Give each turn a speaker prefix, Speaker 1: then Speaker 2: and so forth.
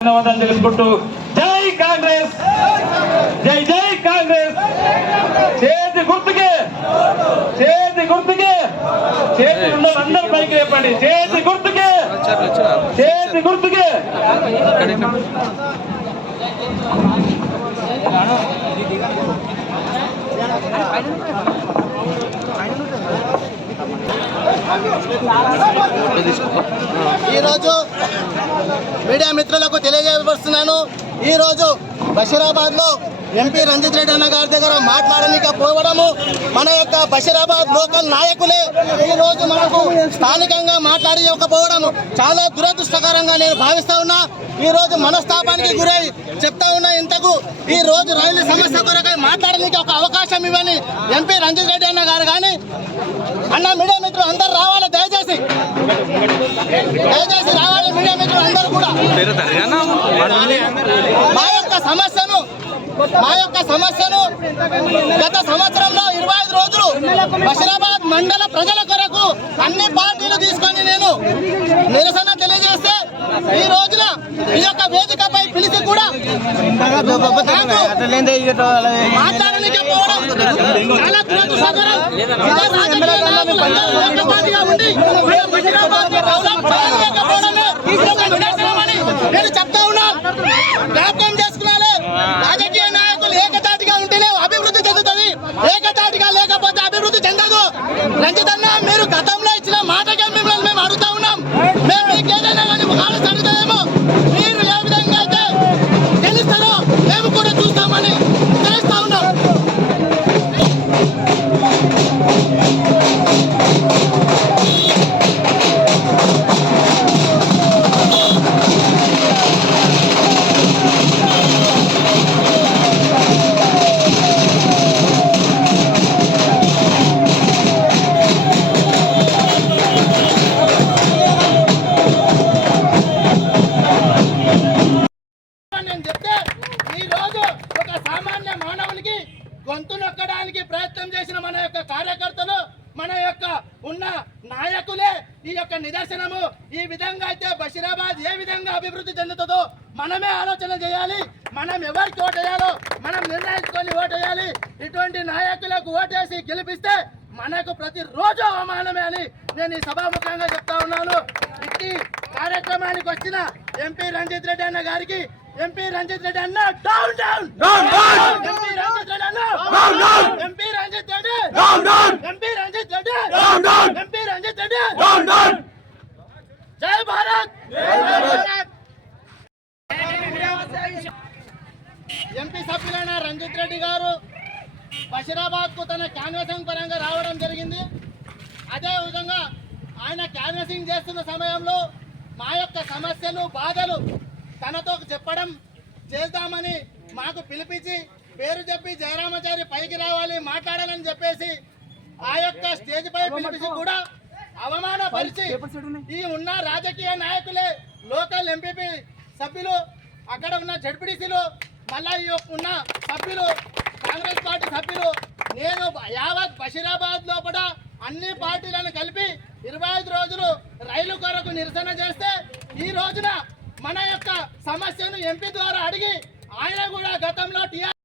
Speaker 1: ధన్యవాదాలు తెలుసుకుంటూ జై కాంగ్రెస్! జై జై కాంగ్రెస్! చేతి గుర్తుకే! చేతి గుర్తుకే! చేతి అందరు పైకి లేపండి. చేతి గుర్తుకే! చేతి గుర్తుకే!
Speaker 2: ఈరోజు మీడియా మిత్రులకు తెలియజేయవస్తున్నాను ఈరోజు బషీరాబాద్లో ఎంపీ రంజిత్ రెడ్డి అన్న గారి దగ్గర మాట్లాడనిక పోవడము మన యొక్క బషీరాబాద్ లోకల్ నాయకులే ఈ రోజు మనకు స్థానికంగా మాట్లాడకపోవడం చాలా దురదృష్టకరంగా నేను భావిస్తా ఉన్నా. ఈ రోజు మనస్తాపానికి గురై చెప్తా ఉన్నా ఇంతకు ఈ రోజు రైలు సమస్య కొరకై మాట్లాడడానికి ఒక అవకాశం ఇవ్వని ఎంపీ రంజిత్ రెడ్డి అన్న గారు కానీ అన్న మీడియా మిత్రులు అందరు రావాలి దయచేసి. దయచేసి రావాలి. మీడియా మిత్రులు అందరూ కూడా మా యొక్క సమస్యను మా యొక్క సమస్యను గత సంవత్సరంలో ఇరవై ఐదు రోజులు బషీరాబాద్ మండల ప్రజల కొరకు అన్ని పార్టీలు తీసుకొని నేను నిరసన తెలియజేస్తే ఈ రోజున ఈ యొక్క వేదికపై పిలిచి కూడా మాట్లాడనికే పోవడం చాలా దురదృష్టకరం. ఈ రోజు ఒక సామాన్య మానవునికి గొంతు నొక్కడానికి ప్రయత్నం చేసిన మన యొక్క కార్యకర్తలు మన యొక్క ఉన్న నాయకులే ఈ యొక్క నిదర్శనము ఈ విధంగా అయితే బషీరాబాద్ ఏ విధంగా అభివృద్ధి చెందుతుందో మనమే ఆలోచన చేయాలి. మనం ఎవరికి ఓటేయాలో మనం నిర్ణయించుకొని ఓటేయాలి ఇటువంటి నాయకులకు ఓటేసి గెలిపిస్తే మనకు ప్రతిరోజు అవమానమే అని నేను ఈ సభాముఖంగా చెప్తా ఉన్నాను. ఇట్టి కార్యక్రమానికి వచ్చిన ఎంపీ రంజిత్ రెడ్డి అన్న గారికి ఎంపీ రంజిత్ రెడ్డి అన్న down down MP Ranjith Reddy అన్న. MP Ranjith Reddy MP Ranjith Reddy MP Ranjith Reddy జై భారత్ ఎంపీ సభ్యులైన రంజిత్ రెడ్డి గారు బషీరాబాద్కు తన క్యాన్వసింగ్ పరంగా రావడం జరిగింది. అదే విధంగా ఆయన క్యాన్వసింగ్ చేస్తున్న సమయంలో మా యొక్క సమస్యలు బాధలు తనతో చెప్పడం చేద్దామని మాకు పిలిపించి పేరు చెప్పి జయరామాచారి పైకి రావాలి మాట్లాడాలని చెప్పేసి ఆ యొక్క స్టేజ్ పై పిలిపించి కూడా అవమానపరిచి ఈ ఉన్న రాజకీయ నాయకులే లోకల్ ఎంపీపీ సభ్యులు అక్కడ ఉన్న జడ్పీటీసీలు మళ్ళా ఈ ఉన్న సభ్యులు కాంగ్రెస్ పార్టీ సభ్యులు నేను యావత్ బషీరాబాద్ లోపల అన్ని పార్టీలను కలిపి ఇరవై ఐదు రోజులు రైలు కొరకు నిరసన చేస్తే ఈ రోజున మన యొక్క సమస్యను ఎంపీ ద్వారా అడిగి ఆయన కూడా గతంలో టీఆర్